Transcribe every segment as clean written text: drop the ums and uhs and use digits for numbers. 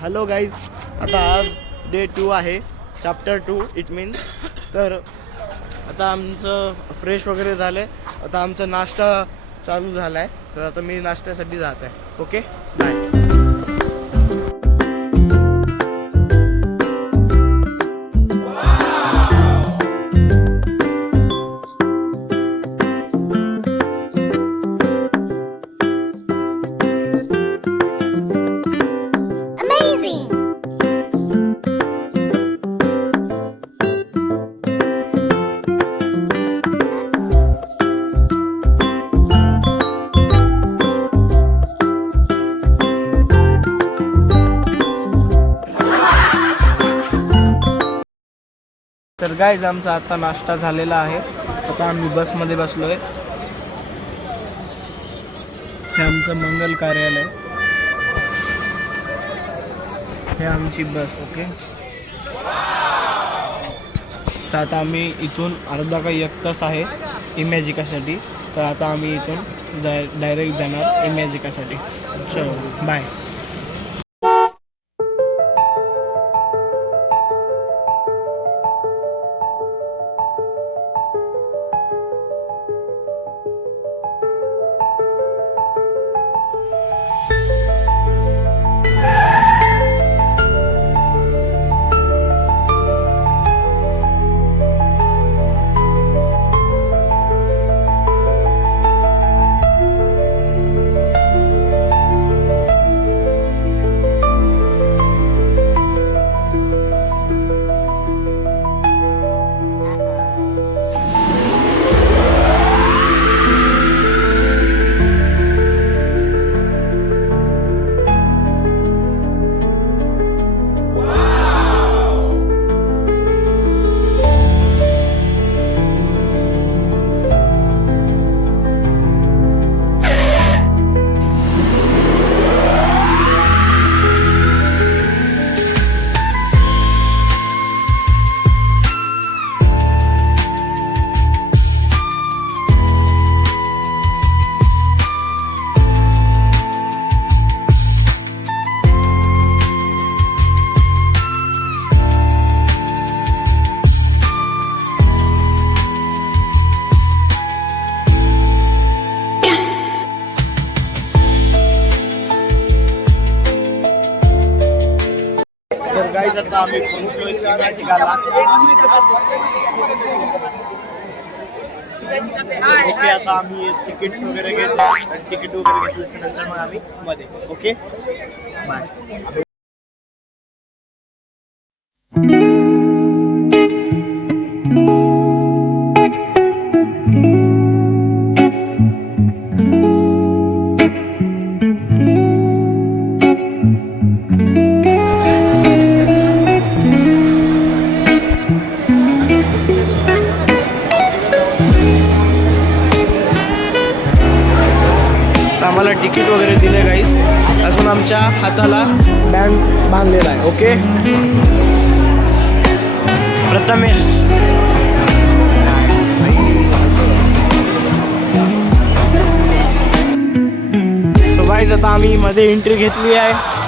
Hello guys, आता आज day 2 आहे, चॅप्टर 2 इट मीन्स. तर आता आमचं फ्रेश वगैरे झालं आहे, आता आमचा नाश्ता चालू झाला आहे. तर आता मी नाश्त्यासाठी जात आहे. Okay, bye. तर गाईज, आमचा आता नाश्ता झालेला आहे. आता आम्ही बसमध्ये बसलो आहे. हे आमचं मंगल कार्यालय, हे आमची बस. ओके, तर आता आम्ही इथून अर्धा काही 1 तास आहे इमॅजिकासाठी. तर आता आम्ही इथून डायरेक्ट जाणार इमॅजिकासाठी. चलो बाय. तर गाईज, आता आम्ही पोहोचलो इमॅजिकाला. ओके, आता आम्ही तिकीट्स वगैरे घेतो. तिकीट वगैरे घेतल्याच्या नंतर मग आम्ही मध्ये. Okay, bye. आम्हाला तिकीट वगैरे दिले गाईज. अजून आमच्या हाताला बँड बांधलेला आहे. ओके, प्रथमेश. सो गाईज, आता आम्ही मध्ये एंट्री घेतली आहे.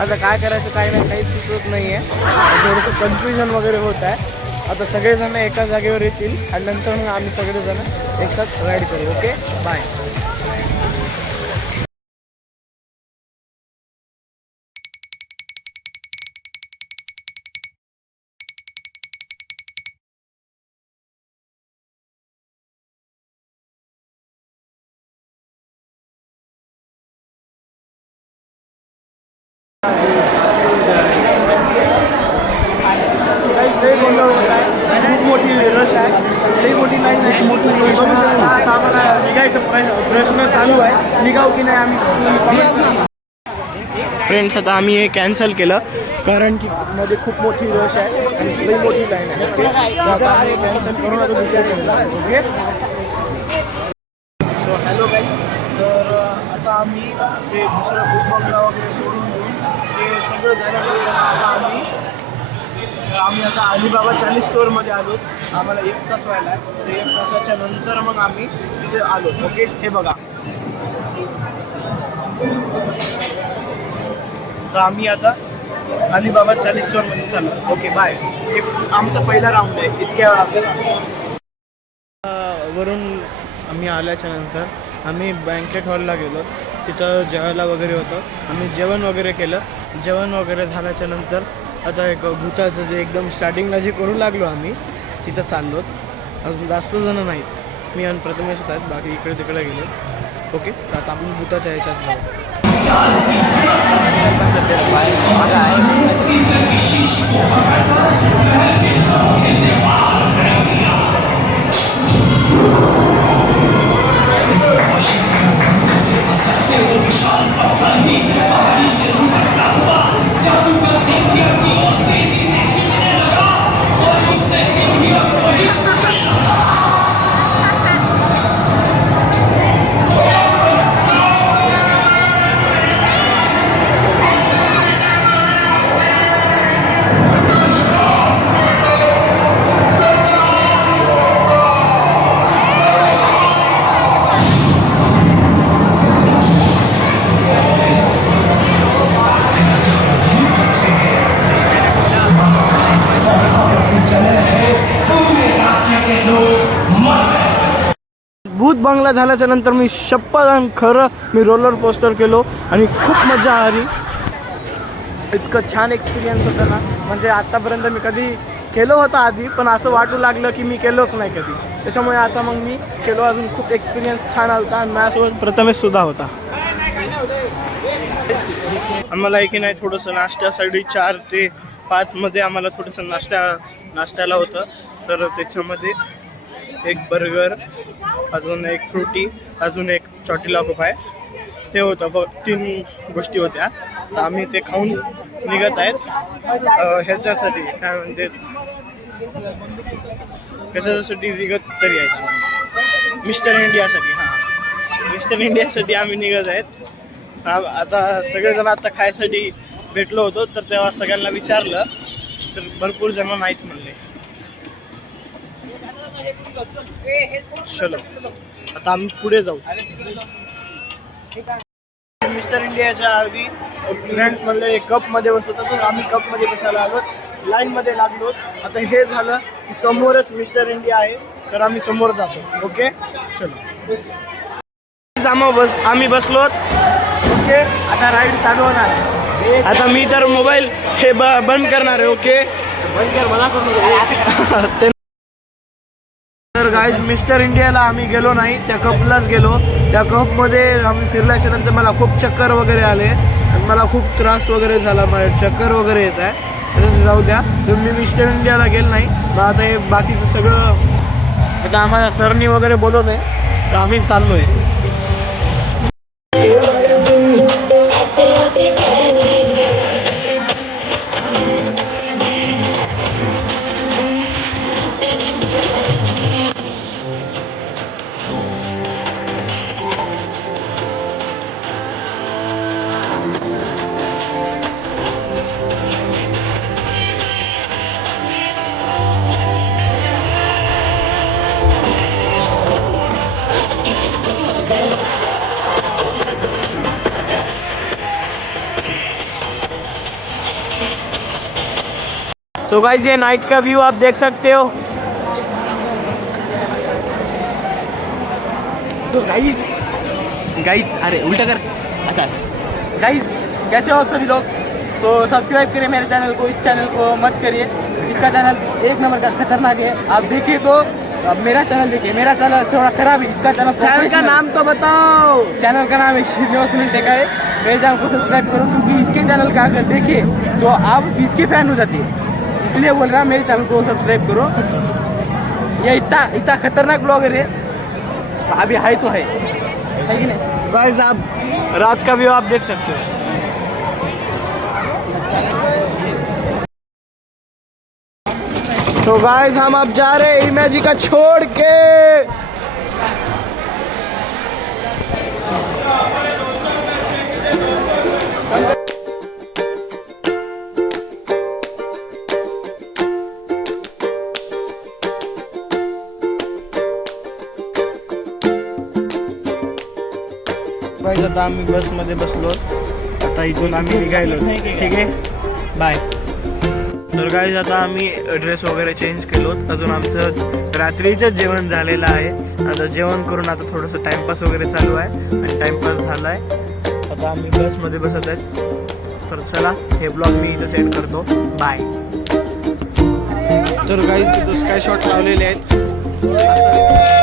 आता काय करायचं काय नाही काही सुचत नाही आहे. थोडंसं कन्फ्युजन वगैरे होत आहे. आता सगळेजण एका जागेवर येतील आणि नंतर मग आम्ही सगळेजण एकसाथ राईड करू. Okay, bye. लई गोंधळ होत आहे, खूप मोठी रश आहे, लई मोठी लाईन आहे, मोठी रश. आता आम्हाला निघायचं प्रश्न चालू आहे, निघाव की नाही आम्ही. फ्रेंड्स, आता आम्ही हे कॅन्सल केलं कारण की मध्ये खूप मोठी रश आहे आणि लई मोठी लाईन आहे. ओके, आता आम्ही कॅन्सल करून आता दुसऱ्या ट्रेनला. Okay, so hello guys. तर आता आम्ही ते दुसरं बुक बंगला वगैरे सोडून घेऊन ते सगळं झाल्यानंतर आम्ही आता अलिबाबा चायनीज स्टोअरमध्ये आलो. आम्हाला 1 तास व्हायला आहे. तर 1 तासाच्या नंतर मग आम्ही तिथे आलो. ओके, हे बघा. तर आम्ही आता अलिबाबा चायनीज स्टोअरमध्ये चाललो. Okay, bye. हे आमचा पहिला राऊंड आहे. इतक्या वरून आम्ही आल्याच्या नंतर आम्ही बँकेट हॉलला गेलो. तिथं जेवायला वगैरे होतं. आम्ही जेवण वगैरे केलं. जेवण वगैरे झाल्याच्या नंतर आता एक भूताचं जे एकदम स्टार्टिंगला जे करू लागलो आम्ही तिथं चाललो. अजून जास्त जणं नाहीत, मी आणि प्रथमेशच आहेत, बाकी इकडे तिकडे गेलो. ओके, तर आता आपण भूताच्या ह्याच्यात जाऊ. भूत बंगला झाल्याच्या नंतर मी शपथ खरं मी रोलर कोस्टर केलो आणि खूप मजा आली. इतकं छान एक्सपिरियन्स होतं ना, म्हणजे आत्तापर्यंत मी कधी केलं होतं आधी, पण असं वाटू लागलं की मी केलोच नाही कधी. त्याच्यामुळे आता मग मी केलो. अजून खूप एक्सपिरियन्स छान आला होता आणि माझ्यासोबत प्रथमेशसुद्धा होता. आम्हाला की नाही थोडंसं नाश्त्यासाठी 4 ते 5 मध्ये आम्हाला थोडंसं नाश्त्याला होतं. तर त्याच्यामध्ये एक बर्गर, अजून एक फ्रुटी, अजून एक चॉटीला पाय ते होतं. 3 गोष्टी होत्या. तर आम्ही ते खाऊन निघत आहेत. ह्याच्यासाठी काय म्हणजे कशासाठी निघत तरी आहे, मिस्टर इंडियासाठी. हां, मिस्टर इंडियासाठी आम्ही निघत आहेत. आता सगळेजण आता खायसाठी भेटलो होतो, तर तेव्हा सगळ्यांना विचारलं तर भरपूर जण नाहीच म्हणले. चलो आता आम्ही पुढे जाऊ. मिस्टर इंडियाच्या आधी फ्रेंड्स म्हणले कपमध्ये बसवतात, तर आम्ही कपमध्ये बसायला आलो. लाईनमध्ये लागलो. आता हे झालं की समोरच मिस्टर इंडिया आहे, तर आम्ही समोर जातो. ओके, चलो आम्ही बसलो. ओके, आता राईड चालू होणार आहे. आता मी तर मोबाईल हे बंद करणार आहे. ओके, बंद कर, मला करून. तर गाईज मिस्टर इंडियाला आम्ही गेलो नाही, त्या कपलाच गेलो. त्या कपमध्ये आम्ही फिरल्याच्या नंतर मला खूप चक्कर वगैरे आले आणि मला खूप त्रास वगैरे झाला, मला चक्कर वगैरे येत आहे. तर जाऊ द्या, तर मी मिस्टर इंडियाला गेलो नाही. मग आता हे बाकीचं सगळं आता आम्हाला सरनी वगैरे बोलवत आहे, तर आम्ही चाललो आहे. सो गाइस, ये नाइट का व्यू आप देख सकते हो. सो गाइस अरे उल्टा कर. अच्छा गाइस, कैसे हो आप सभी लोग? तो सब्सक्राइब करिए मेरे चैनल को, इस चैनल को मत करिए. इसका चैनल 1 नंबर का खतरनाक है. आप देखिए तो अब मेरा चैनल देखिए, मेरा चैनल थोड़ा खराब है. इसका चैनल का नाम तो बताओ. चैनल का नाम है श्रीनिवास टेका है. मेरे चैनल को सब्सक्राइब करो, क्योंकि इसके चैनल का अगर देखिए तो आप इसके फैन हो जाते हैं. इसलिए बोल रहा मेरे चैनल को सब्सक्राइब करो. ये इतना खतरनाक ब्लॉगर है, अभी हाई तो है कि नहीं. गाइस, आप रात का व्यू आप देख सकते हो. तो गाइस, हम अब जा रहे हैं इमेजिका छोड़ के. गाईज आता आम्ही बसमध्ये बसलो. आता इथून आम्ही निघायलो. ठीक आहे, बाय. तर गाईज आता आम्ही ड्रेस वगैरे चेंज केलो. अजून आमचं रात्रीचंच जेवण झालेलं आहे. आता जेवण करून आता थोडंसं टाईमपास वगैरे चालू आहे आणि टाईमपास झाला आहे. आता आम्ही बसमध्ये बसत आहेत. तर चला, हे ब्लॉग मी इथं सेंड करतो. बाय. तर गाईज तिथं स्काय शॉट लावलेले आहेत.